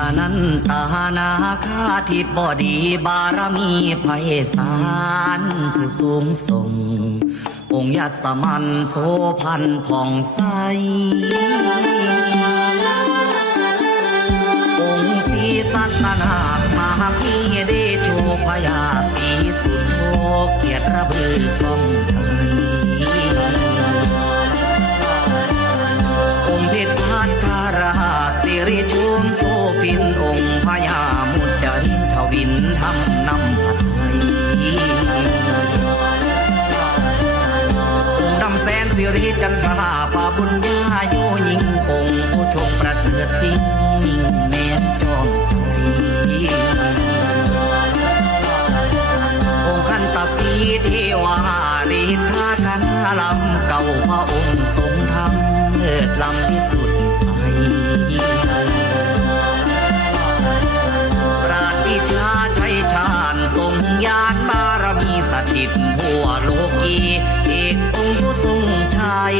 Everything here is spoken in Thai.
อนันตานาคาทิบดีบารมีไพศาลผู้สูงส่ง องค์ยัสมันโสพันผ่องใสองค์ศรีสัตนาคมหาพีเดโชพยาสีสุดโทเกียรติระบือกอง โสปินองค์พญามุจจรินทวินทำนำผัดไทยองค์ดำแสนสิริจันทราปาบุญญาโยยิงองค์ผู้ชงประเสริฐสิ่งมิ่งแม้นจอมใจองค์ขันตสีเทวาริทากันลำเก่าพระองค์ทรงธรรมเลิศลำที่สุด จิตหัวโลกีเอกองค์ผู้ทรงชัย